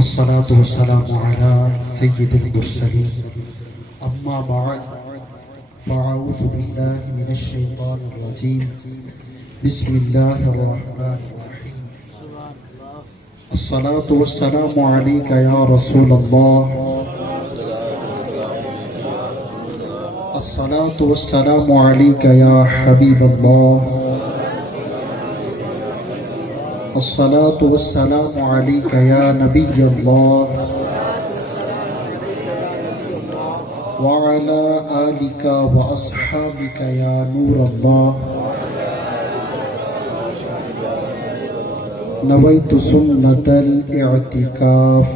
والصلاة والسلام على سيد المرسلين أما بعد فأعوذ بالله من الشيطان الرجيم بسم الله الرحمن الرحيم الصلاة والسلام عليك يا رسول الله الصلاة والسلام عليك يا حبيب الله الصلاة والسلام عليك يا نبي الله وعلى آلك وأصحابك يا نور الله نويت سنة الاعتكاف.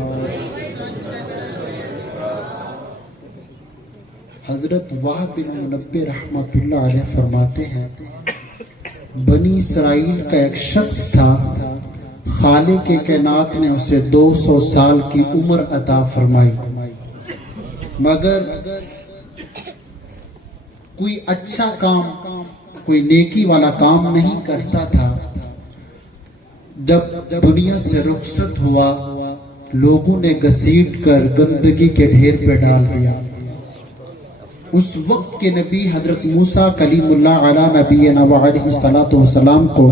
حضرت وہب بن منبہ رحمۃ اللہ علیہ فرماتے ہیں بنی اسرائیل کا ایک شخص تھا، خالق کائنات نے اسے 200 سال کی عمر عطا فرمائی، مگر کوئی اچھا کام، کوئی نیکی والا کام نہیں کرتا تھا۔ جب دنیا سے رخصت ہوا، لوگوں نے گھسیٹ کر گندگی کے ڈھیر پہ ڈال دیا۔ اس وقت کے نبی حضرت موسیٰ کلیم اللہ علیہ نبینا وعلیہ السلام کو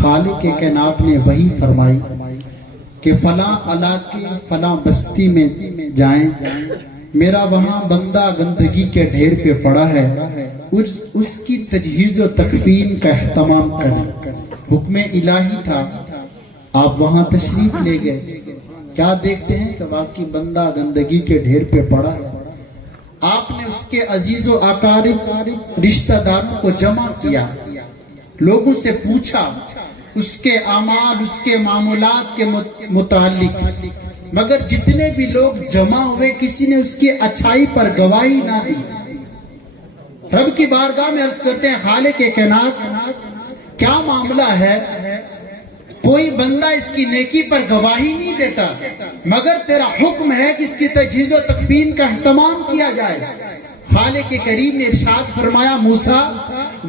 خالق کائنات نے وحی فرمائی کہ فلاں علاقے فلاں بستی میں جائیں، میرا وہاں بندہ گندگی کے ڈھیر پہ پڑا ہے، اس کی تجہیز و تکفین کا اہتمام کریں۔ حکم الہی تھا، آپ وہاں تشریف لے گئے، کیا دیکھتے ہیں کہ واقعی بندہ گندگی کے ڈھیر پہ پڑا ہے۔ آپ نے اس کے عزیز و اقارب رشتہ داروں کو جمع کیا، لوگوں سے پوچھا اس کے اعمال، اس کے معاملات کے متعلق، مگر جتنے بھی لوگ جمع ہوئے کسی نے اس کی اچھائی پر گواہی نہ دی۔ رب کی بارگاہ میں عرض کرتے ہیں خالق کائنات کیا معاملہ ہے؟ کوئی بندہ اس کی نیکی پر گواہی نہیں دیتا، مگر تیرا حکم ہے کہ اس کی تجہیز و تکفین کا اہتمام کیا جائے۔ خالق کریم نے ارشاد فرمایا موسیٰ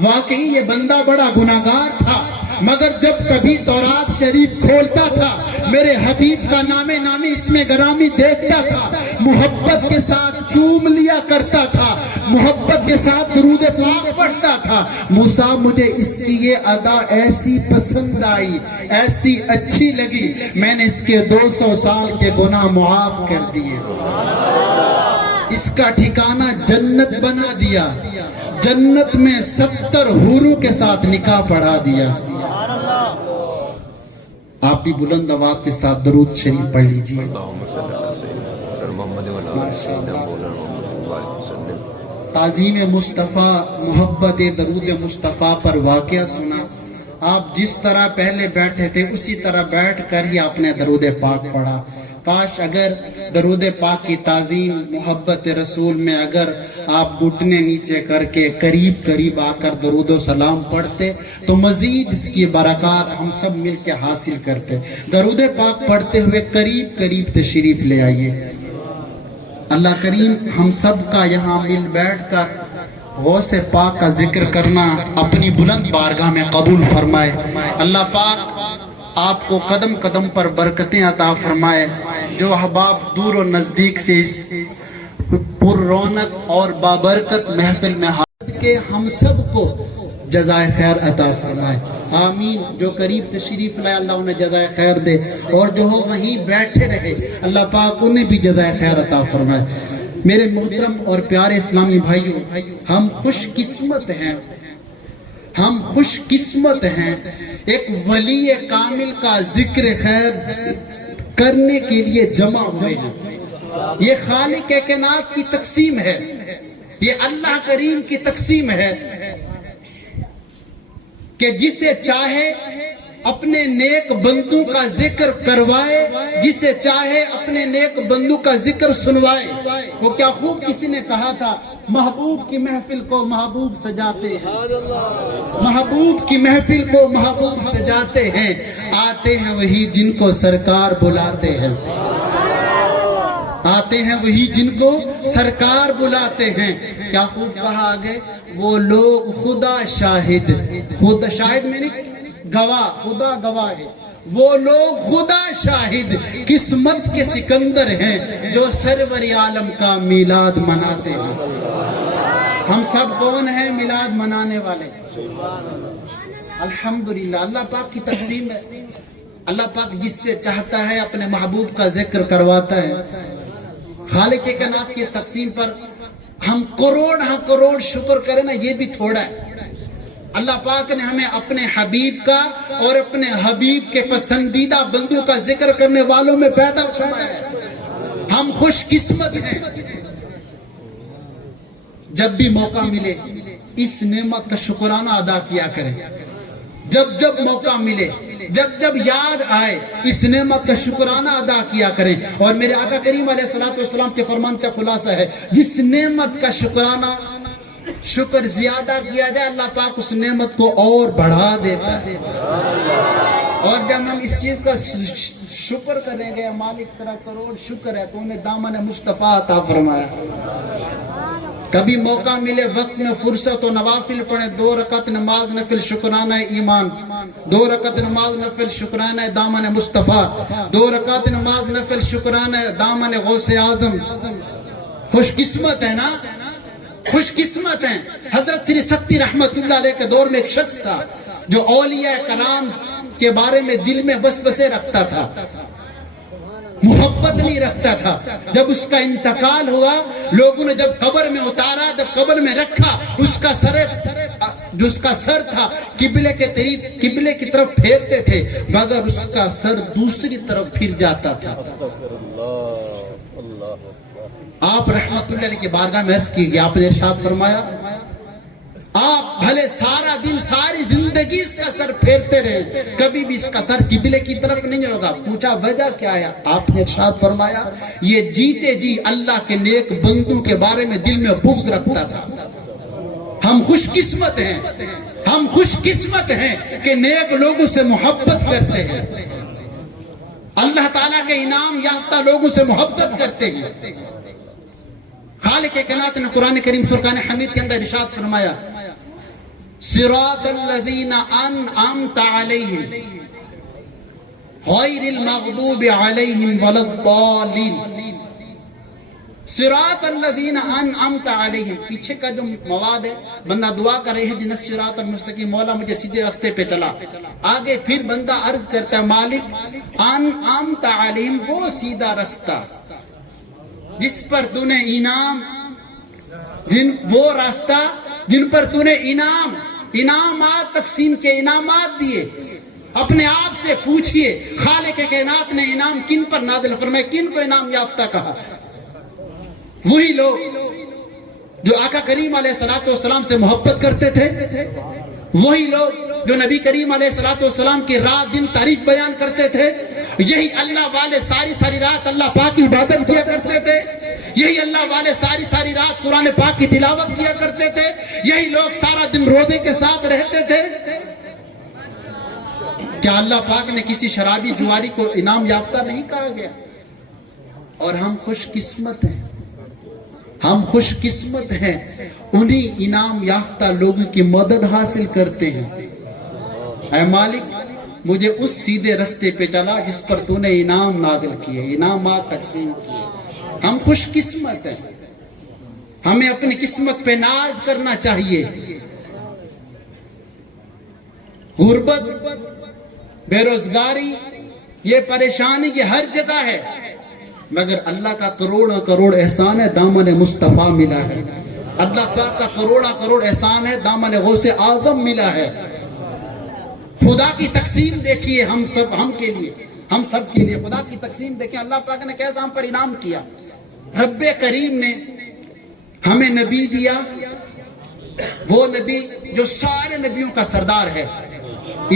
واقعی یہ بندہ بڑا گناہگار تھا، مگر جب کبھی تورات شریف کھولتا تھا میرے حبیب کا نام نامی اس میں گرامی دیکھتا تھا، محبت کے ساتھ چوم لیا کرتا تھا، محبت کے ساتھ درود پاک پڑھتا تھا۔ موسیٰ مجھے اس کی یہ ادا ایسی پسند آئی، ایسی اچھی لگی، میں نے اس کے 200 سال کے گناہ معاف کر دیے، اس کا ٹھکانہ جنت بنا دیا، جنت میں 70 حوروں کے ساتھ نکاح پڑھا دیا۔ آپ بھی بلند آواز کے ساتھ درود شریف پڑھ لیجیے۔ تعظیم مصطفیٰ، محبت درود مصطفیٰ پر واقعہ سنا۔ آپ جس طرح پہلے بیٹھے تھے اسی طرح بیٹھ کر ہی آپ نے درود پاک پڑھا۔ کاش اگر درود پاک کی تعظیم محبت رسول میں اگر آپ گھٹنے نیچے کر کے قریب آ کر درود و سلام پڑھتے تو مزید اس کی برکات ہم سب مل کے حاصل کرتے۔ درود پاک پڑھتے ہوئے قریب تشریف لے آئیے۔ اللہ کریم ہم سب کا یہاں مل بیٹھ کر غوث پاک کا ذکر کرنا اپنی بلند بارگاہ میں قبول فرمائے۔ اللہ پاک آپ کو قدم قدم پر برکتیں عطا فرمائے۔ جو احباب دور و نزدیک سے اس پر رونق اور بابرکت محفل میں حاضر کے ہم سب کو جزائے خیر عطا فرمائے، آمین۔ جو قریب تشریف لائے اللہ انہیں جزائے خیر دے، اور جو ہو وہیں بیٹھے رہے اللہ پاک انہیں بھی جزائے خیر عطا فرمائے۔ میرے محترم اور پیارے اسلامی بھائیوں، ہم خوش قسمت ہیں ایک ولی کامل کا ذکر خیر کرنے کے لیے جمع ہوئے ہیں۔ یہ خالق کائنات کی تقسیم ہے، یہ اللہ کریم کی تقسیم ہے کہ جسے چاہے اپنے نیک بندوں کا ذکر کروائے، جسے چاہے اپنے نیک بندوں کا ذکر سنوائے۔ وہ کیا خوب کسی نے کہا تھا، محبوب کی محفل کو محبوب سجاتے ہیں، محبوب کی محفل کو محبوب سجاتے ہیں، آتے ہیں وہی جن کو سرکار بلاتے ہیں، آتے ہیں وہی جن کو سرکار بلاتے ہیں۔ کیا خوب کہا آگے، وہ لوگ خدا شاہد، خدا شاہد میں نہیں گواہ، خدا گواہ ہے، وہ لوگ خدا شاہد قسمت کے سکندر ہیں جو سرور عالم کا میلاد مناتے ہیں. ہم سب کون ہیں میلاد منانے والے؟ الحمدللہ. اللہ پاک کی تقسیم ہے. اللہ پاک جس سے چاہتا ہے اپنے محبوب کا ذکر کرواتا ہے. خالق کائنات کی تقسیم پر ہم کروڑ شکر کریں نا، یہ بھی تھوڑا ہے. اللہ پاک نے ہمیں اپنے حبیب کا اور اپنے حبیب کے پسندیدہ بندوں کا ذکر کرنے والوں میں پیدا فرمایا ہے. ہم خوش قسمت ہیں. جب بھی موقع ملے اس نعمت کا شکرانہ ادا کیا کریں. جب موقع ملے، جب یاد آئے اس نعمت کا شکرانہ ادا کیا کریں. اور میرے آقا کریم علیہ الصلوۃ والسلام کے فرمان کا خلاصہ ہے، جس نعمت کا شکر زیادہ کیا جائے اللہ پاک اس نعمت کو اور بڑھا دیتا ہے. اور جب ہم اس چیز کا شکر کریں گے، مالک تیرا کروڑ شکر ہے تو انہیں دامن مصطفیٰ عطا فرمایا. کبھی موقع ملے وقت میں فرصت و نوافل پڑھیں. 2 رکعت نماز نفل شکرانہ ایمان، 2 رکعت نماز نفل شکرانہ دامن مصطفیٰ، 2 رکعت نماز نفل شکرانہ دامن غوث اعظم. خوش قسمت ہے نا، خوش قسمت ہیں. حضرت سری سکتی رحمت اللہ علیہ کے دور میں ایک شخص تھا جو اولیاء کرام کے بارے میں دل میں وسوسے رکھتا تھا، محبت نہیں رکھتا تھا. جب اس کا انتقال ہوا، لوگوں نے جب قبر میں اتارا، جب قبر میں رکھا، اس کا سر تھا قبلے کی طرف پھیرتے تھے، مگر اس کا سر دوسری طرف پھر جاتا تھا. آپ رحمت اللہ علیہ کی بارگاہ میں عرض کی گیا، آپ نے ارشاد فرمایا آپ بھلے سارا دن ساری زندگی اس کا سر پھیرتے رہے، کبھی بھی اس کا سر قبلے کی طرف نہیں ہوگا. پوچھا وجہ کیا ہے؟ آپ نے ارشاد فرمایا یہ جیتے جی اللہ کے نیک بندوں کے بارے میں دل میں بغض رکھتا تھا. ہم خوش قسمت ہیں، ہم خوش قسمت ہیں کہ نیک لوگوں سے محبت کرتے ہیں، اللہ تعالیٰ کے انعام یافتہ لوگوں سے محبت کرتے ہیں. خالق کائنات نے قرآن کریم فرقان حمید کے اندر ارشاد فرمایا صراط الذین انعمت علیہم غیر المغضوب علیہم ولا الضالین. صراط الذین انعمت علیہم، پیچھے کا جو مواد ہے بندہ دعا کر رہے ہیں جن صراط المستقیم، مولا مجھے سیدھے راستے پہ چلا. آگے پھر بندہ عرض کرتا ہے مالک انعمت علیہم، وہ سیدھا رستہ جس پر تو نے انعام، وہ راستہ جن پر تو نے انعامات تقسیم کے انعامات دیے. اپنے آپ سے پوچھئے خالق کائنات نے انعام کن پر نازل فرمائے، کن کو انعام یافتہ کہا؟ وہی لوگ جو آقا کریم علیہ السلام سے محبت کرتے تھے، وہی لوگ جو نبی کریم علیہ السلام کی رات دن تعریف بیان کرتے تھے. یہی اللہ والے ساری رات اللہ پاک کی عبادت کیا کرتے تھے. یہی اللہ والے ساری رات قرآن پاک کی تلاوت کیا کرتے تھے. یہی لوگ سارا دن روزے کے ساتھ رہتے تھے. کیا اللہ پاک نے کسی شرابی جواری کو انعام یافتہ نہیں کہا گیا؟ اور ہم خوش قسمت ہیں، ہم خوش قسمت ہیں، انہی انعام یافتہ لوگوں کی مدد حاصل کرتے ہیں. اے مالک مجھے اس سیدھے رستے پہ چلا جس پر تو نے انعام نازل کیے، انعامات تقسیم کیے. ہم خوش قسمت ہیں، ہمیں اپنی قسمت پہ ناز کرنا چاہیے. غربت، بے روزگاری، یہ پریشانی یہ ہر جگہ ہے، مگر اللہ کا کروڑ احسان ہے، دامن مصطفیٰ ملا ہے. اللہ پاک کا کروڑ احسان ہے، دامن غوث اعظم ملا ہے. خدا کی تقسیم دیکھیے ہم سب کے لیے خدا کی تقسیم دیکھیں. اللہ پاک نے کیسا ہم پر انعام کیا. رب کریم نے ہمیں نبی دیا، وہ نبی جو سارے نبیوں کا سردار ہے،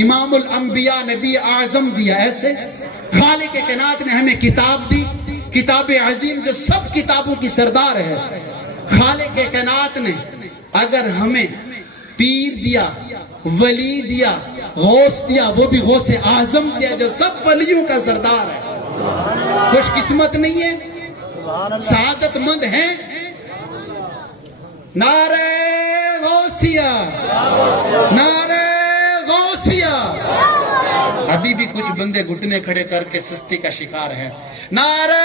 امام الانبیاء نبی اعظم دیا. ایسے خالق کائنات نے ہمیں کتاب دی، کتاب عظیم جو سب کتابوں کی سردار ہے. خالق کائنات نے اگر ہمیں پیر دیا، ولی دیا، غوث دیا، وہ بھی غوث اعظم دیا جو سب ولیوں کا سردار ہے. خوش قسمت نہیں ہے؟ سعادت مند ہیں؟ نعرہ غوثیہ، نعرہ غوثیہ. ابھی بھی کچھ بندے گھٹنے کھڑے کر کے سستی کا شکار ہیں. نعرہ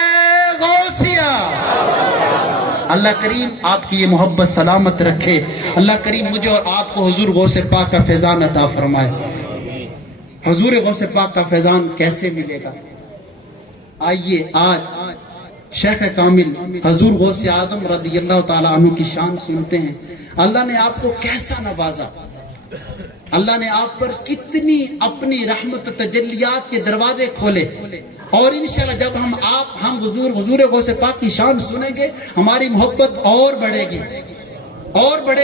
غوثیہ. اللہ کریم آپ کی یہ محبت سلامت رکھے. اللہ کریم مجھے اور آپ کو حضور غوث پاک کا فیضان عطا فرمائے. حضور غوث پاک کا فیضان کیسے ملے گا؟ آئیے آج شیخ کامل حضور غوث اعظم رضی اللہ تعالیٰ عنہ کی شان سنتے ہیں. اللہ نے آپ کو کیسا نوازا، اللہ نے آپ پر کتنی اپنی رحمت و تجلیات کے دروازے کھولے. اور انشاءاللہ جب ہم حضور غوث پاک کی شان سنیں گے ہماری محبت اور بڑھے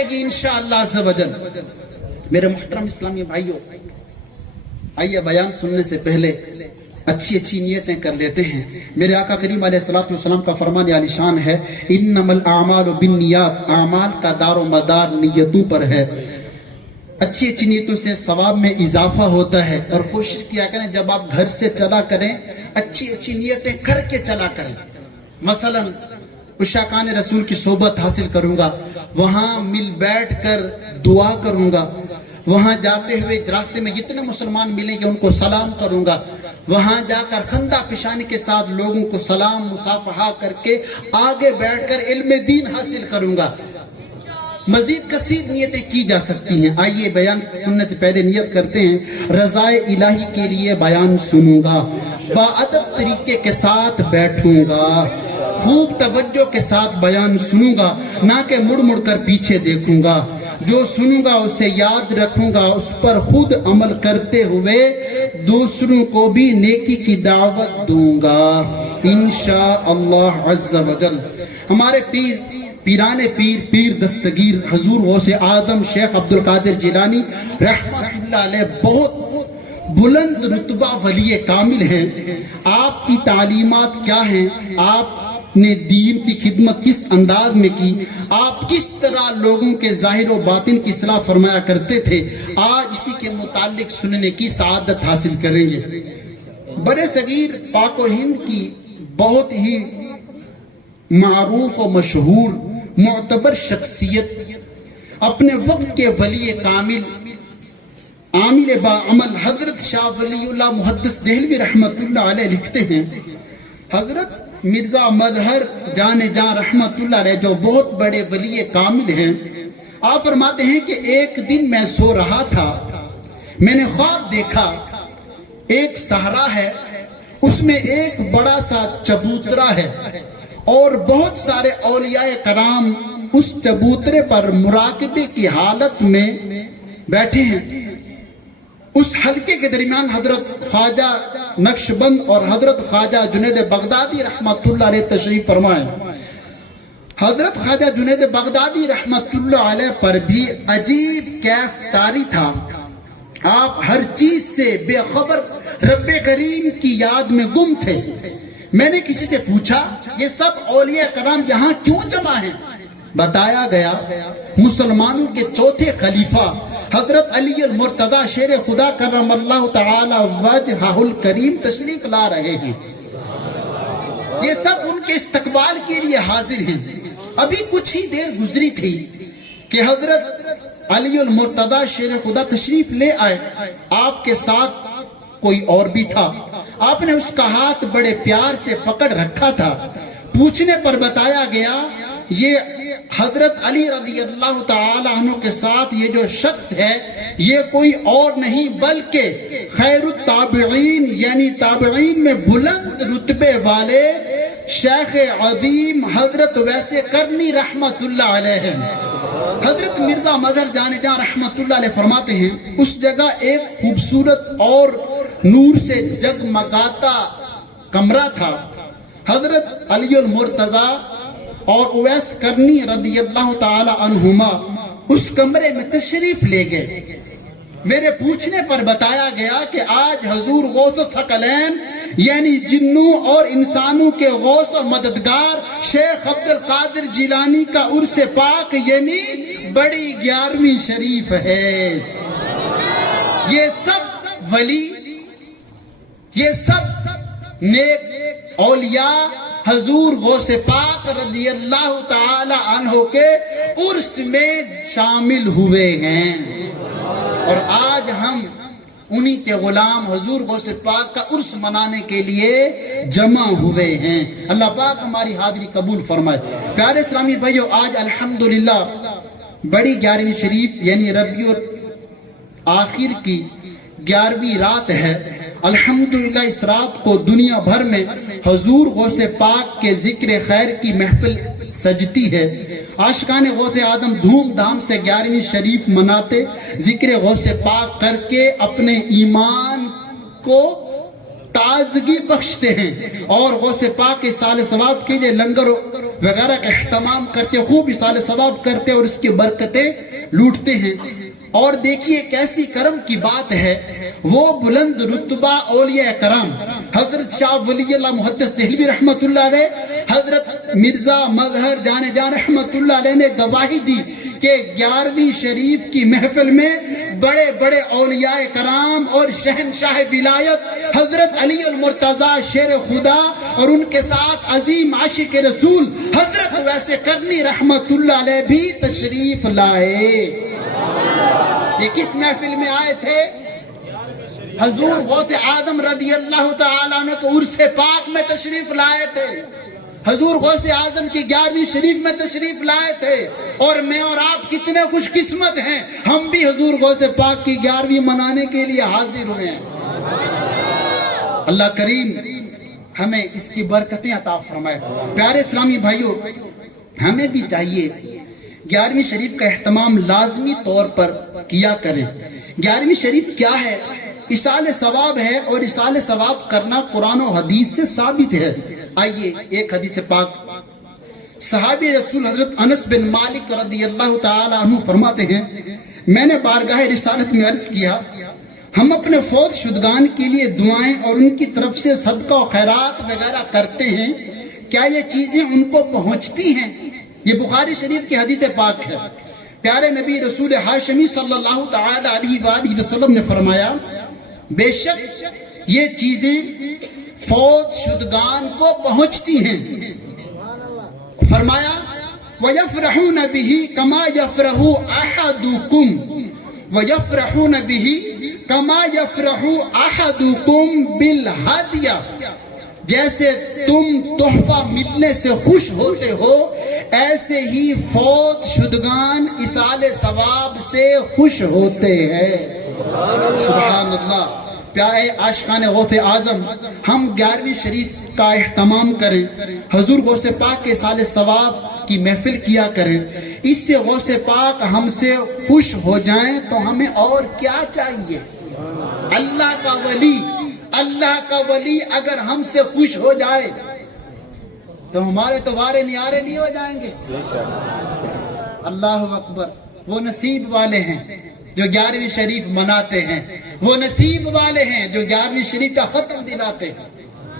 گی انشاءاللہ عز و جل. میرے محترم اسلامی بھائیوں، آئیے بیان سننے سے پہلے اچھی نیتیں کر لیتے ہیں. میرے آقا کریم علیہ الصلوۃ والسلام کا فرمان عالی شان ہے، انما الاعمال بالنیات، اعمال کا دار و مدار نیتوں پر ہے. اچھی نیتوں سے ثواب میں اضافہ ہوتا ہے. اور کوشش کیا کریں جب آپ گھر سے چلا کریں اچھی نیتیں کر کے چلا کریں. مثلا عشاقان رسول کی صحبت حاصل کروں گا، وہاں مل بیٹھ کر دعا کروں گا، وہاں جاتے ہوئے راستے میں جتنے مسلمان ملیں گے ان کو سلام کروں گا، وہاں جا کر خندہ پیشانی کے ساتھ لوگوں کو سلام مصافحہ کر کے آگے بیٹھ کر علم دین حاصل کروں گا. مزید کثیر نیتیں کی جا سکتی ہیں. آئیے بیان سننے سے پہلے نیت کرتے ہیں، رضائے الہی کے لیے بیان سنوں گا، باادب طریقے کے ساتھ بیٹھوں گا، خوب توجہ کے ساتھ بیان سنوں گا، نہ کہ مڑ کر پیچھے دیکھوں گا. جو سنوں گا اسے یاد رکھوں گا، اس پر خود عمل کرتے ہوئے دوسروں کو بھی نیکی کی دعوت دوں گا انشاءاللہ عز و جل. ہمارے پیران پیر دستگیر حضور غوث اعظم شیخ عبدالقادر جیلانی رحمۃ اللہ علیہ بہت بلند رتبہ ولی کامل ہیں. آپ کی تعلیمات کیا ہیں، آپ نے دین کی خدمت کس انداز میں کی، آپ کس طرح لوگوں کے ظاہر و باطن کی اصلاح فرمایا کرتے تھے، آج اسی کے متعلق سننے کی سعادت حاصل کریں گے. برے صغیر پاک و ہند کی بہت ہی معروف و مشہور معتبر شخصیت، اپنے وقت کے ولی کامل عامل با عمل حضرت شاہ ولی اللہ محدث دہلوی رحمت اللہ علیہ لکھتے ہیں، حضرت مرزا مظہر جان رحمت اللہ علیہ جو بہت بڑے ولی کامل ہیں، آپ فرماتے ہیں کہ ایک دن میں سو رہا تھا، میں نے خواب دیکھا ایک صحرا ہے، اس میں ایک بڑا سا چبوترا ہے اور بہت سارے اولیاء کرام اس چبوترے پر مراقبے کی حالت میں بیٹھے ہیں. اس حلقے کے درمیان حضرت خواجہ نقشبند اور حضرت خواجہ جنید بغدادی رحمت اللہ علیہ تشریف فرمائے. حضرت خواجہ جنید بغدادی رحمت اللہ علیہ پر بھی عجیب کیف طاری تھا. آپ ہر چیز سے بے خبر رب کریم کی یاد میں گم تھے. میں نے کسی سے پوچھا یہ سب اولیاء کرام یہاں کیوں جمع ہیں؟ بتایا گیا مسلمانوں کے چوتھے خلیفہ حضرت علی المرتضی شیر خدا کرم اللہ تعالی وجہہ الکریم تشریف لا رہے ہیں. یہ سب ان کے استقبال کے لیے حاضر ہیں. ابھی کچھ ہی دیر گزری تھی کہ حضرت علی المرتضی شیر خدا تشریف لے آئے. آپ کے ساتھ کوئی اور بھی تھا. آپ نے اس کا ہاتھ بڑے پیار سے پکڑ رکھا تھا. پوچھنے پر بتایا گیا یہ حضرت علی رضی اللہ تعالی عنہ کے ساتھ یہ جو شخص ہے یہ کوئی اور نہیں بلکہ خیر التابعین یعنی تابعین میں بلند رتبے والے شیخ عظیم حضرت ویسے کرنی رحمت اللہ علیہ ہیں. حضرت مرزا مظہر جان رحمت اللہ علیہ فرماتے ہیں اس جگہ ایک خوبصورت اور نور سے جگمگاتا کمرہ تھا. حضرت علی المرتضی اور اویس کرنی رضی اللہ تعالی عنہما اس کمرے میں تشریف لے گئے. میرے پوچھنے پر بتایا گیا کہ آج حضور غوث الثقلین یعنی جنوں اور انسانوں کے غوث و مددگار شیخ عبدالقادر جیلانی کا عرس پاک یعنی بڑی 11ویں شریف ہے. یہ سب ولی، یہ سب نیک اولیاء حضور غوث پاک رضی اللہ تعالی عنہ کے عرس میں شامل ہوئے ہیں. اور آج ہم انہی کے غلام حضور غوث پاک کا عرس منانے کے لیے جمع ہوئے ہیں۔ اللہ پاک ہماری حاضری قبول فرمائے۔ پیارے اسلامی بھائیو، آج الحمدللہ بڑی 11ویں شریف یعنی ربیع آخر کی 11ویں رات ہے۔ الحمدللہ اس رات کو دنیا بھر میں حضور غوث پاک کے ذکر خیر کی محفل سجتی ہے۔ عاشقان غوث اعظم دھوم دھام سے 11ویں شریف مناتے، ذکر غوث پاک کر کے اپنے ایمان کو تازگی بخشتے ہیں، اور غوث پاک کے سال ثواب کے لیے لنگر وغیرہ کا اہتمام کرتے، خوب سال ثواب کرتے اور اس کی برکتیں لوٹتے ہیں۔ اور دیکھیے کیسی کرم کی بات ہے، وہ بلند رتبہ اولیاء کرام حضرت شاہ ولی اللہ محدث دہلوی رحمت اللہ علیہ، حضرت مرزا مظہر جان رحمت اللہ علیہ نے گواہی دی کہ 11ویں شریف کی محفل میں بڑے بڑے اولیاء کرام اور شہنشاہ ولایت حضرت علی المرتضیٰ شیر خدا اور ان کے ساتھ عظیم عاشق رسول حضرت ویسے کرنی رحمت اللہ علیہ بھی تشریف لائے۔ یہ کس محفل میں آئے تھے؟ حضور غوث اعظم رضی اللہ تعالیٰ عنہ کو عرس پاک میں تشریف لائے تھے، حضور غوث اعظم کی 11ویں شریف میں تشریف لائے تھے، اور میں اور آپ کتنے خوش قسمت ہیں، ہم بھی حضور غوث پاک کی 11ویں منانے کے لیے حاضر ہوئے ہیں۔ اللہ کریم ہمیں اس کی برکتیں عطا فرمائے۔ پیارے اسلامی بھائیوں، ہمیں بھی چاہیے 11ویں شریف کا اہتمام لازمی طور پر کیا کریں۔ 11ویں شریف کیا ہے؟ اصال ثواب ہے، اور اصال ثواب کرنا قرآن و حدیث سے ثابت ہے۔ آئیے ایک حدیث پاک، صحابی رسول حضرت انس بن مالک رضی اللہ تعالی عنہ فرماتے ہیں، میں نے بارگاہ رسالت میں عرض کیا، ہم اپنے فوت شدگان کے لیے دعائیں اور ان کی طرف سے صدقہ و خیرات وغیرہ کرتے ہیں، کیا یہ چیزیں ان کو پہنچتی ہیں؟ یہ بخاری شریف کی حدیث پاک ہے۔ پیارے نبی رسول ہاشمی صلی اللہ تعالی علیہ وآلہ وسلم نے فرمایا، بے شک یہ چیزیں فوت شدگان کو پہنچتی ہیں۔ فرمایا وَيَفْرَحُونَ بِهِ كَمَا يَفْرَحُ أَحَدُكُمْ وَيَفْرَحُونَ بِهِ كَمَا يَفْرَحُ أَحَدُكُمْ بِالْهَدْيَةِ، جیسے تم تحفہ ملنے سے خوش ہوتے ہو، ایسے ہی فوت شدگان اصال ثواب سے خوش ہوتے ہیں۔ سبحان اللہ۔ پیارے عاشقان غوث اعظم، ہم 11ویں شریف کا اہتمام کریں، حضور غوث پاک کے اصال ثواب کی محفل کیا کریں، اس سے غوث پاک ہم سے خوش ہو جائیں تو ہمیں اور کیا چاہیے؟ اللہ کا ولی اگر ہم سے خوش ہو جائے تو ہمارے تو وارے نیارے نہیں ہو جائیں گے۔ اللہ اکبر۔ وہ نصیب والے ہیں جو 11ویں شریف مناتے ہیں، وہ نصیب والے ہیں جو 11ویں شریف کا ختم دلاتے ہیں۔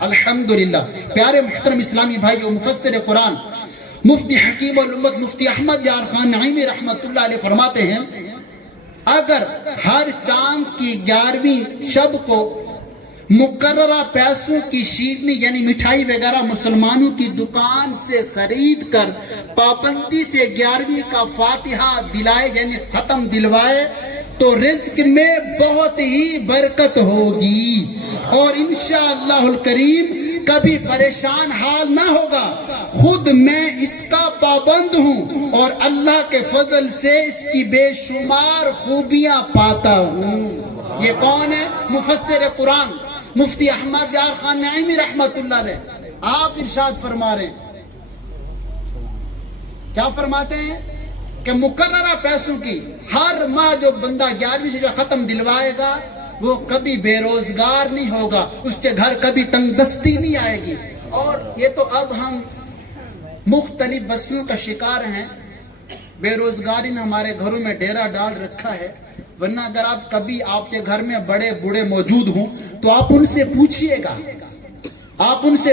الحمدللہ۔ پیارے محترم اسلامی بھائیو، مفسر قرآن مفتی حکیم الامت مفتی احمد یار خان نعیمی رحمت اللہ علیہ فرماتے ہیں، اگر ہر چاند کی 11ویں شب کو مقررہ پیسوں کی شیرنی یعنی مٹھائی وغیرہ مسلمانوں کی دکان سے خرید کر پابندی سے 11ویں کا فاتحہ دلائے یعنی ختم دلوائے تو رزق میں بہت ہی برکت ہوگی، اور انشاءاللہ الکریم کبھی پریشان حال نہ ہوگا۔ خود میں اس کا پابند ہوں اور اللہ کے فضل سے اس کی بے شمار خوبیاں پاتا ہوں۔ یہ کون ہے؟ مفسر قرآن مفتی احمد یار خان نعیمی رحمت اللہ علیہ۔ آپ ارشاد فرما رہے ہیں، کیا فرماتے ہیں کہ مقررہ پیسوں کی ہر ماہ جو بندہ 11ویں سے جو ختم دلوائے گا وہ کبھی بے روزگار نہیں ہوگا، اس کے گھر کبھی تنگ دستی نہیں آئے گی۔ اور یہ تو اب ہم مختلف بستیوں کا شکار ہیں، بے روزگاری نے ہمارے گھروں میں ڈیرا ڈال رکھا ہے، ورنہ اگر آپ کبھی آپ کے گھر میں بڑے بوڑھے موجود ہوں تو آپ ان سے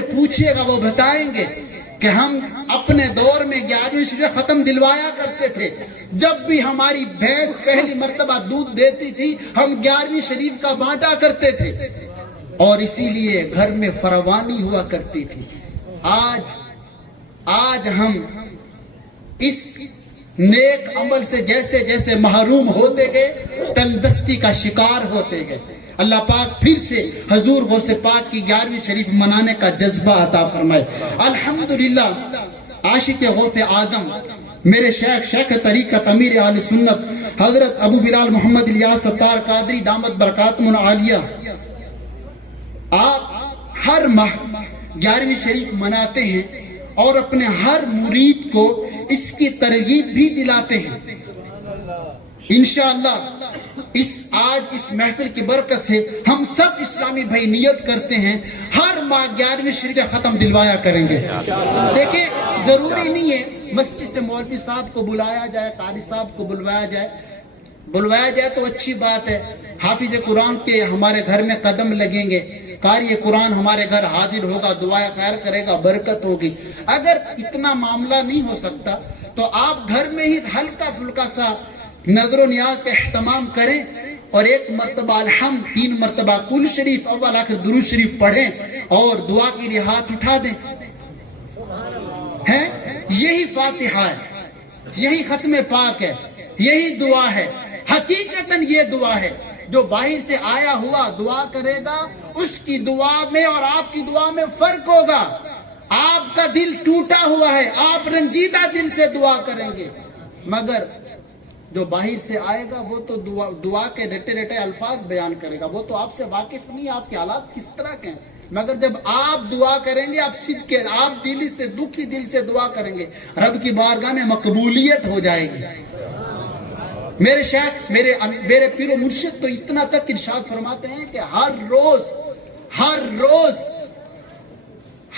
پوچھئے گا، وہ بتائیں گے کہ ہم اپنے دور میں 11ویں شریف ختم دلوایا کرتے تھے، جب بھی ہماری بھینس پہلی مرتبہ دودھ دیتی تھی ہم 11ویں شریف کا بانٹا کرتے تھے، اور اسی لیے گھر میں فراوانی ہوا کرتی تھی۔ آج ہم اس نیک عمل سے جیسے جیسے محروم ہوتے گئے تندرستی کا شکار ہوتے گئے۔ اللہ پاک پھر سے حضور غوث پاک کی 11ویں شریف منانے کا جذبہ عطا فرمائے۔ الحمدللہ عاشق غوث آدم میرے شیخ طریقت امیر اہل سنت حضرت ابو بلال محمد الیاس ستار قادری دامت برکاتہم العالیہ، آپ ہر ماہ 11ویں شریف مناتے ہیں اور اپنے ہر مرید کو اس کی ترغیب بھی دلاتے ہیں۔ انشاءاللہ آج اس محفل کی برکت سے ہم سب اسلامی بھائی نیت کرتے ہیں ہر ماہ 11ویں شریف ختم دلوایا کریں گے۔ دیکھیں ضروری نہیں ہے مسجد سے مولوی صاحب کو بلایا جائے، قاری صاحب کو بلوایا جائے تو اچھی بات ہے، حافظ قرآن کے ہمارے گھر میں قدم لگیں گے، قاری قرآن ہمارے گھر حاضر ہوگا، دعائے خیر کرے گا، برکت ہوگی۔ اگر اتنا معاملہ نہیں ہو سکتا تو آپ گھر میں ہی ہلکا پھلکا سا نظر و نیاز کا اہتمام کریں اور 1 مرتبہ الحمد، 3 مرتبہ کل شریف اول آخر درود شریف پڑھیں اور دعا کے لیے ہاتھ اٹھا دیں۔ یہی فاتحہ ہے، یہی ختم پاک ہے، یہی دعا ہے، حقیقتاً یہ دعا ہے۔ جو باہر سے آیا ہوا دعا کرے گا اس کی دعا میں اور آپ کی دعا میں فرق ہوگا۔ آپ کا دل ٹوٹا ہوا ہے، آپ رنجیدہ دل سے دعا کریں گے، مگر جو باہر سے آئے گا وہ تو دعا کے رٹے الفاظ بیان کرے گا، وہ تو آپ سے واقف نہیں، آپ کے حالات کس طرح کے ہیں۔ مگر جب آپ دعا کریں گے، آپ دل سے دکھی دل سے دعا کریں گے، رب کی بارگاہ میں مقبولیت ہو جائے گی۔ میرے شیخ میرے پیر و مرشد تو اتنا تک ارشاد فرماتے ہیں کہ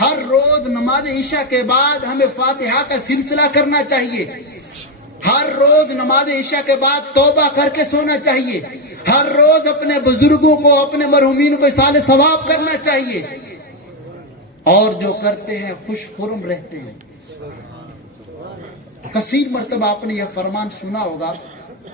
ہر روز نماز عشاء کے بعد ہمیں فاتحہ کا سلسلہ کرنا چاہیے، ہر روز نماز عشاء کے بعد توبہ کر کے سونا چاہیے، ہر روز اپنے بزرگوں کو، اپنے مرحومین کو اصالہ ثواب کرنا چاہیے، اور جو کرتے ہیں خوش خرم رہتے ہیں۔ کثیر مرتبہ آپ نے یہ فرمان سنا ہوگا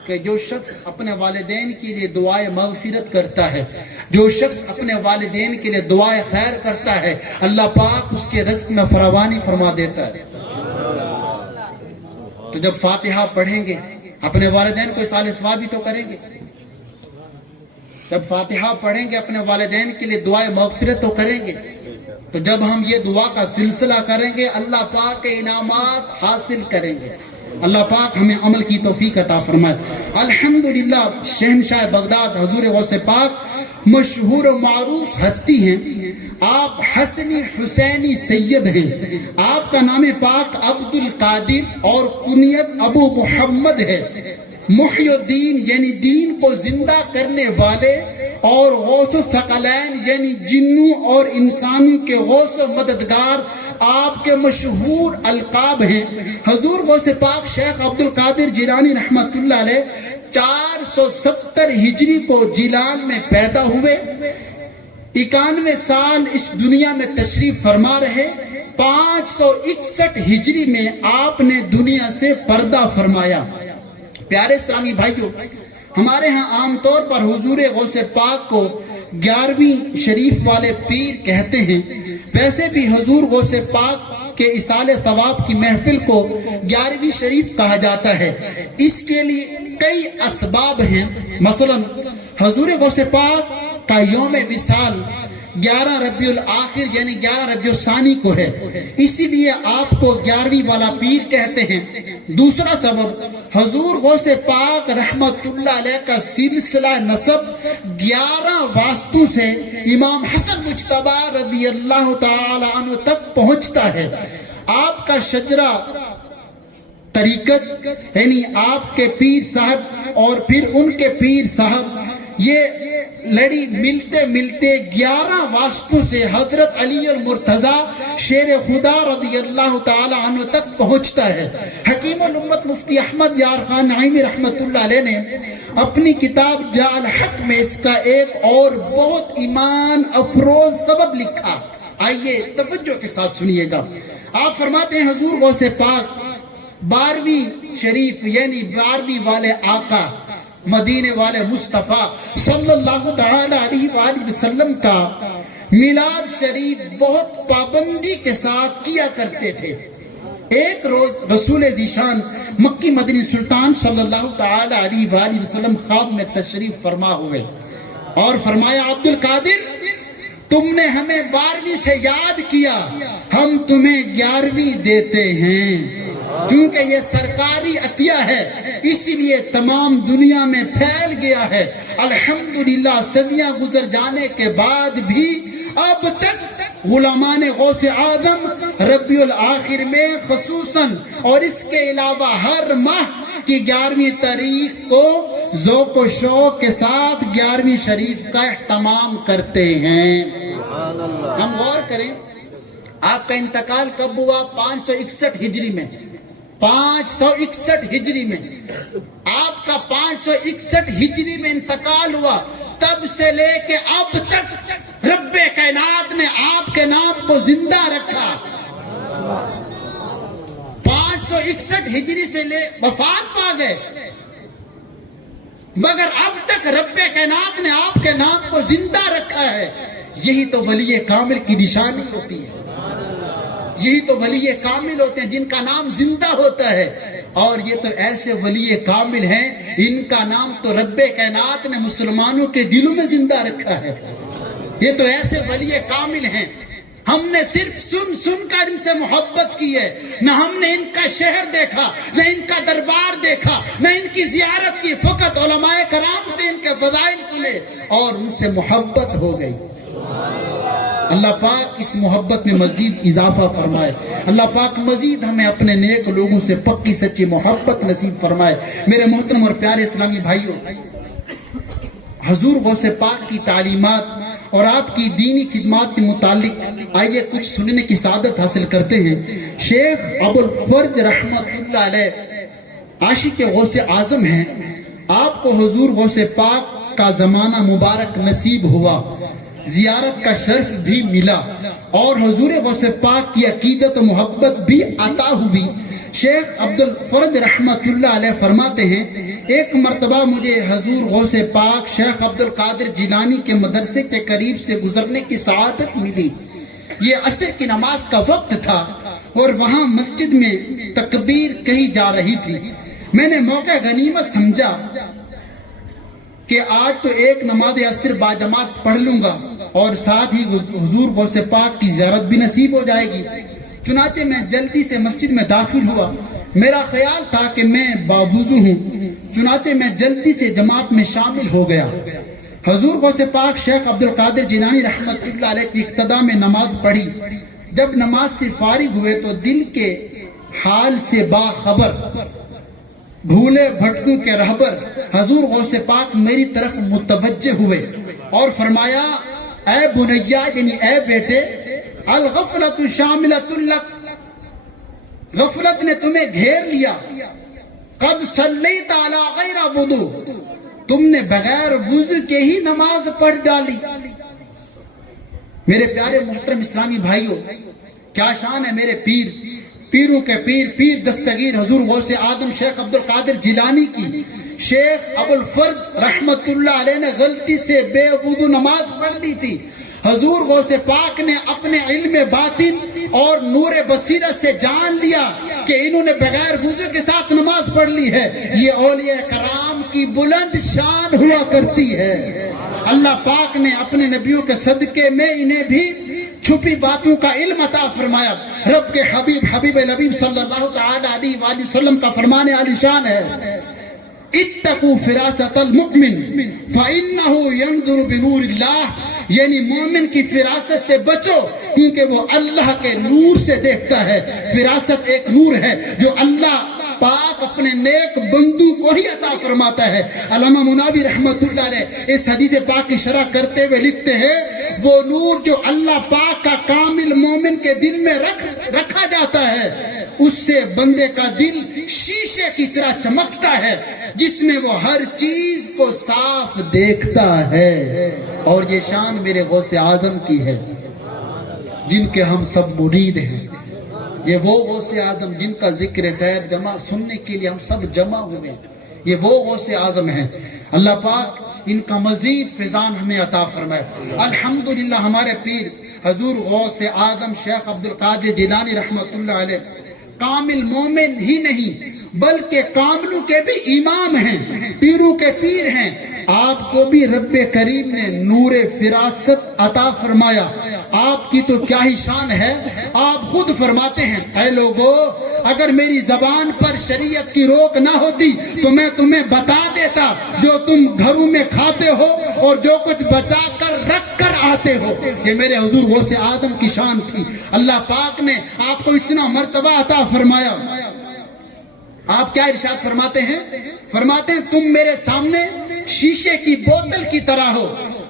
کہ جو شخص اپنے والدین کے لیے دعائے مغفرت کرتا ہے، جو شخص اپنے والدین کے لیے دعائے خیر کرتا ہے، اللہ پاک اس کے رزق میں فراوانی فرما دیتا ہے۔ تو جب فاتحہ پڑھیں گے اپنے والدین کو اصالہ ثواب بھی تو کریں گے، جب فاتحہ پڑھیں گے اپنے والدین کے لیے دعائے مغفرت تو کریں گے، تو جب ہم یہ دعا کا سلسلہ کریں گے اللہ پاک کے انعامات حاصل کریں گے۔ اللہ پاک ہمیں عمل کی توفیق عطا فرمائے۔ الحمدللہ شہنشاہ بغداد حضور غوث پاک مشہور و معروف ہستی ہیں، آپ حسنی حسینی سید ہیں، آپ کا نام پاک عبد القادر اور کنیت ابو محمد ہے۔ محی الدین یعنی دین کو زندہ کرنے والے، اور غوث الثقلین یعنی جنوں اور انسانوں کے غوث و مددگار آپ کے مشہور القاب ہیں۔ حضور غوث پاک شیخ عبد القادر جیلانی رحمت اللہ علیہ 470 ہجری کو جیلان میں پیدا ہوئے، 91 سال اس دنیا میں تشریف فرما رہے، 561 ہجری میں آپ نے دنیا سے پردہ فرمایا۔ پیارے اسلامی بھائیوں، ہمارے ہاں عام طور پر حضور غوث پاک کو 11ویں شریف والے پیر کہتے ہیں، ویسے بھی حضور غوث پاک کے اصالہ ثواب کی محفل کو 11ویں شریف کہا جاتا ہے۔ اس کے لیے کئی اسباب ہیں، مثلا حضور غوث پاک کا یوم وصال 11 ربیع الاخر یعنی 11 ربیع الثانی کو ہے، اسی لیے آپ کو 11ویں والا پیر کہتے ہیں۔ دوسرا سبب، حضور غوث پاک رحمت اللہ علیہ کا سلسلہ نسب 11 واسطوں سے امام حسن مجتبی رضی اللہ تعالی عنہ تک پہنچتا ہے۔ آپ کا شجرہ طریقت یعنی آپ کے پیر صاحب اور پھر ان کے پیر صاحب، یہ لڑی ملتے ملتے 11 واسطوں سے حضرت علی المرتضی شیر خدا رضی اللہ تعالی عنہ تک پہنچتا ہے۔ حکیم الامت مفتی احمد یار خان نعیمی رحمت اللہ علیہ نے اپنی کتاب جاء الحق میں اس کا ایک اور بہت ایمان افروز سبب لکھا، آئیے توجہ کے ساتھ سنیے گا۔ آپ فرماتے ہیں حضور غوث پاک 12ویں شریف یعنی 12ویں والے آقا مدینے والے مصطفیٰ صلی اللہ تعالی علیہ وآلہ وسلم کا میلاد شریف بہت پابندی کے ساتھ کیا کرتے تھے۔ ایک روز رسول ذیشان مکی مدنی سلطان صلی اللہ تعالی علیہ وآلہ وسلم خواب میں تشریف فرما ہوئے، اور فرمایا عبد القادر تم نے ہمیں 12ویں سے یاد کیا، ہم تمہیں 11ویں دیتے ہیں، چونکہ یہ سرکاری عطیہ ہے اس لیے تمام دنیا میں پھیل گیا ہے۔ الحمدللہ صدیاں گزر جانے کے بعد بھی اب تک غلامان غوث اعظم ربیع الاخر میں خصوصاً اور اس کے علاوہ ہر ماہ کی 11ویں تاریخ کو ذوق و شوق کے ساتھ 11ویں شریف کا اہتمام کرتے ہیں۔ ہم غور کریں، آپ کا انتقال کب ہوا؟ 561 ہجری میں، 561 ہجری میں آپ کا 561 ہجری میں انتقال ہوا۔ تب سے لے کے اب تک رب کائنات نے آپ کے نام کو زندہ رکھا۔ 561 ہجری سے لے وفات پا گئے، مگر اب تک رب کائنات نے آپ کے نام کو زندہ رکھا ہے۔ یہی تو ولی کامل کی نشانی ہوتی ہے، یہی تو ولی کامل ہوتے ہیں جن کا نام زندہ ہوتا ہے۔ اور یہ تو ایسے ولی کامل ہیں ان کا نام تو رب کائنات نے مسلمانوں کے دلوں میں زندہ رکھا ہے۔ یہ تو ایسے ولی کامل ہیں، ہم نے صرف سن کر ان سے محبت کی ہے، نہ ہم نے ان کا شہر دیکھا، نہ ان کا دربار دیکھا، نہ ان کی زیارت کی، فقط علماء کرام سے ان کے فضائل سنے اور ان سے محبت ہو گئی۔ اللہ پاک اس محبت میں مزید اضافہ فرمائے، اللہ پاک مزید ہمیں اپنے نیک لوگوں سے پکی سچی محبت نصیب فرمائے۔ میرے محترم اور پیارے اسلامی بھائیوں، حضور غوث پاک کی تعلیمات اور آپ کی دینی خدمات کے متعلق آئیے کچھ سننے کی سعادت حاصل کرتے ہیں۔ شیخ ابو الفرج رحمت اللہ علیہ عاشق غوث اعظم ہیں، آپ کو حضور غوث پاک کا زمانہ مبارک نصیب ہوا، زیارت کا شرف بھی ملا اور حضور غوث پاک کی عقیدت و محبت بھی عطا ہوئی۔ شیخ عبد الفرج رحمت اللہ علیہ فرماتے ہیں، ایک مرتبہ مجھے حضور غوث پاک شیخ عبد القادر جیلانی کے مدرسے کے قریب سے گزرنے کی سعادت ملی۔ یہ عصر کی نماز کا وقت تھا اور وہاں مسجد میں تکبیر کہی جا رہی تھی۔ میں نے موقع غنیمت سمجھا کہ آج تو ایک نماز عصر باجماعت پڑھ لوں گا اور ساتھ ہی حضور غوث پاک کی زیارت بھی نصیب ہو جائے گی۔ چنانچہ میں جلدی سے مسجد میں داخل ہوا، میرا خیال تھا کہ میں باوضو ہوں، چنانچہ میں جلدی سے جماعت میں شامل ہو گیا۔ حضور غوث پاک شیخ عبد القادر جیلانی رحمت اللہ علیہ کی اقتداء میں نماز پڑھی۔ جب نماز سے فارغ ہوئے تو دل کے حال سے باخبر، بھولے بھٹکوں کے رہبر حضور غوث پاک میری طرف متوجہ ہوئے اور فرمایا، اے بنیا یعنی اے بیٹے، الغفلت شاملۃ لک، غفلت نے تمہیں گھیر لیا، قد صلیت علی غیر وضو، تم نے بغیر وضو کے ہی نماز پڑھ ڈالی۔ میرے پیارے محترم اسلامی بھائیوں، کیا شان ہے میرے پیر، پیروں کے پیر، پیر دستگیر حضور غوث اعظم شیخ عبد القادر جیلانی کی۔ شیخ ابو الفرج رحمت اللہ علیہ نے غلطی سے بے وضو نماز پڑھ لی تھی۔ حضور غوث پاک نے اپنے علم باطن اور نور بصیرت سے جان لیا کہ انہوں نے بغیر وضو کے ساتھ نماز پڑھ لی ہے۔ یہ اولیاء کرام کی بلند شان ہوا کرتی ہے۔ اللہ پاک نے اپنے نبیوں کے صدقے میں انہیں بھی چھپی باتوں کا علم عطا فرمایا۔ رب کے حبیب حبیب الحبیب صلی اللہ تعالی علیہ وآلہ وسلم کا فرمان عالی شان ہے، اتقوا فراست المؤمن فإنه ينظر بنور اللہ، یعنی مومن کی فراست سے بچو کیونکہ وہ اللہ کے نور سے دیکھتا ہے۔ فراست ایک نور ہے جو اللہ پاک اپنے نیک بندوں کو ہی عطا فرماتا ہے۔ علامہ مناوی رحمت اللہ علیہ اس حدیث پاک کی شرح کرتے ہوئے لکھتے ہیں، وہ نور جو اللہ پاک کا کامل مومن کے دل میں رکھا جاتا ہے، اس سے بندے کا دل شیشے کی طرح چمکتا ہے جس میں وہ ہر چیز کو صاف دیکھتا ہے۔ اور یہ شان میرے غوث اعظم کی ہے جن کے ہم سب مرید ہیں۔ یہ وہ غوث اعظم جن کا ذکر خیر جمع سننے کے لیے ہم سب جمع ہوئے ہیں، یہ وہ غوث اعظم ہیں۔ اللہ پاک ان کا مزید فیضان ہمیں عطا فرمائے۔ الحمدللہ ہمارے پیر حضور غوث اعظم شیخ عبد القادر جیلانی رحمت اللہ علیہ کامل مومن ہی نہیں بلکہ کاملوں کے بھی امام ہیں، پیروں کے پیر ہیں۔ آپ کو بھی رب کریم نے نور فراست عطا فرمایا. آپ کی تو کیا ہی شان ہے. آپ خود فرماتے ہیں اے لوگو اگر میری زبان پر شریعت کی روک نہ ہوتی تو میں تمہیں بتا دیتا جو تم گھروں میں کھاتے ہو اور جو کچھ بچا کر رکھ کر آتے ہو. یہ میرے حضور غوث آدم کی شان تھی. اللہ پاک نے آپ کو اتنا مرتبہ عطا فرمایا. آپ کیا ارشاد فرماتے ہیں؟ فرماتے ہیں تم میرے سامنے شیشے کی بوتل کی طرح ہو.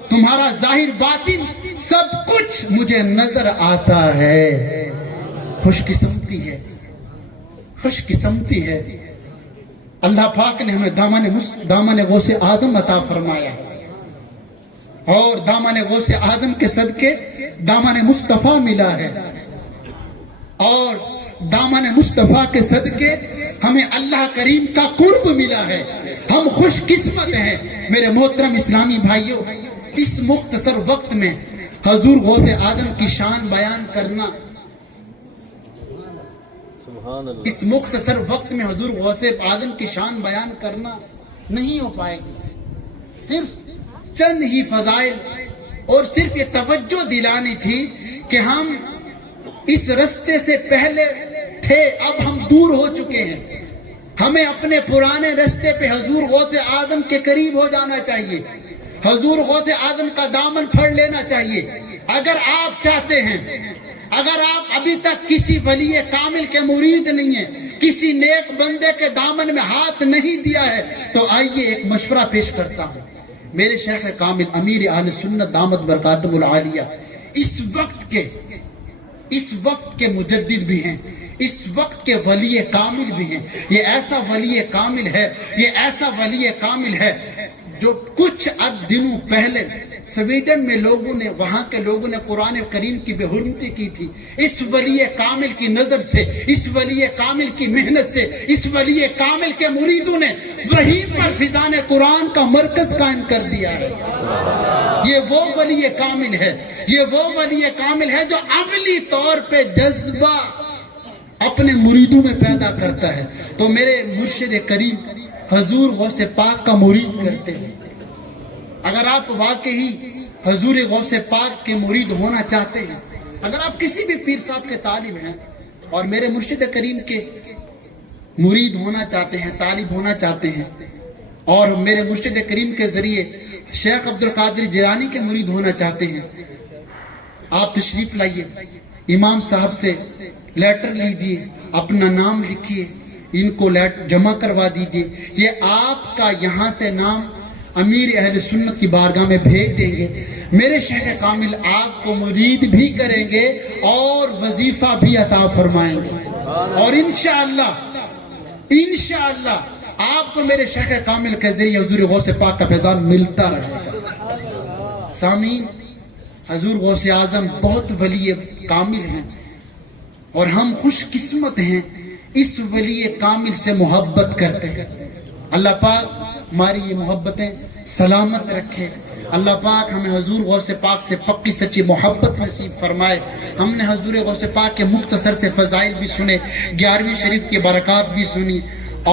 تمہارا ظاہر باطن سب کچھ مجھے نظر آتا ہے. خوش قسمتی ہے, خوش قسمتی ہے. اللہ پاک نے ہمیں دامن غوث آدم عطا فرمایا اور دامن غوث آدم کے صدقے دامن مصطفیٰ ملا ہے. اور دامن مصطفیٰ کے صدقے ہمیں اللہ کریم کا قرب ملا ہے. ہم خوش قسمت ہیں. میرے محترم اسلامی بھائیوں, اس مختصر وقت میں حضور غوث آدم کی شان بیان کرنا, اس مختصر وقت میں حضور غوث آدم کی شان بیان کرنا نہیں ہو پائے گی. صرف چند ہی فضائل اور صرف یہ توجہ دلانی تھی کہ ہم اس رستے سے پہلے تھے, اب ہم دور ہو چکے ہیں. ہمیں اپنے پرانے رستے پہ حضور غوث آدم کے قریب ہو جانا چاہیے. حضور غوث آدم کا دامن پھڑ لینا چاہیے. اگر آپ چاہتے ہیں, اگر آپ ابھی تک کسی ولی کامل کے مرید نہیں ہیں, کسی نیک بندے کے دامن میں ہاتھ نہیں دیا ہے, تو آئیے ایک مشورہ پیش کرتا ہوں. میرے شیخ کامل امیر اہل سنت دامت برکاتہم العالیہ اس وقت کے مجدد بھی ہیں, اس وقت کے ولی کامل بھی ہیں. یہ ایسا ولی کامل ہے, یہ ایسا ولی کامل ہے جو کچھ اب دنوں پہلے سویڈن میں وہاں کے لوگوں نے قرآن کریم کی بے حرمتی کی تھی. اس ولی کامل کی نظر سے, اس ولی کامل کی محنت سے, اس ولی کامل کے مریدوں نے وہیں پر فیضان قرآن کا مرکز قائم کر دیا ہے. یہ وہ ولی کامل ہے, یہ وہ ولی کامل ہے جو عملی طور پہ جذبہ اپنے مریدوں میں پیدا کرتا ہے. تو میرے مرشد کریم حضور غوث پاک کا مرید کرتے ہیں. اگر آپ واقعی حضور غوث پاک کے مرید ہونا چاہتے ہیں, اگر آپ کسی بھی پیر صاحب کے طالب ہیں اور میرے مرشد کریم کے مرید ہونا چاہتے ہیں, طالب ہونا چاہتے ہیں, اور میرے مرشد کریم کے ذریعے شیخ عبد القادر جیلانی کے مرید ہونا چاہتے ہیں, آپ تشریف لائیے. امام صاحب سے لیٹر لیجئے, اپنا نام لکھیے, ان کو جمع کروا دیجئے. یہ آپ کا یہاں سے نام امیر اہل سنت کی بارگاہ میں بھیج دیں گے. میرے شیخ کامل آپ کو مرید بھی کریں گے اور وظیفہ بھی عطا فرمائیں گے, اور انشاءاللہ آپ کو میرے شیخ کامل کے ذریعے حضور غوث پاک کا فیضان ملتا رہے گا. سامعین, حضور غوث اعظم بہت ولی کامل ہیں اور ہم خوش قسمت ہیں اس ولی کامل سے محبت کرتے ہیں. اللہ پاک ہماری یہ محبتیں سلامت رکھے. اللہ پاک ہمیں حضور غوث پاک سے پکی سچی محبت نصیب فرمائے. ہم نے حضور غوث پاک کے مختصر سے فضائل بھی سنے, 11ویں شریف کی برکات بھی سنی,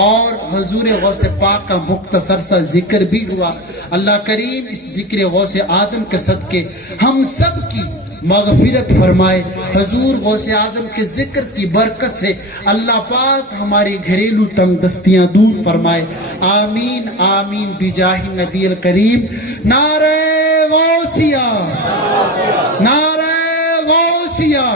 اور حضور غوث پاک کا مختصر سا ذکر بھی ہوا. اللہ کریم اس ذکر غوث آدم کے صدقے ہم سب کی مغفرت فرمائے. حضور غوث اعظم کے ذکر کی برکت سے اللہ پاک ہماری گھریلو تنگ دستیاں دور فرمائے. آمین آمین بجاہ نبی الکریم. نعرہ غوثیہ, نعرہ غوثیہ.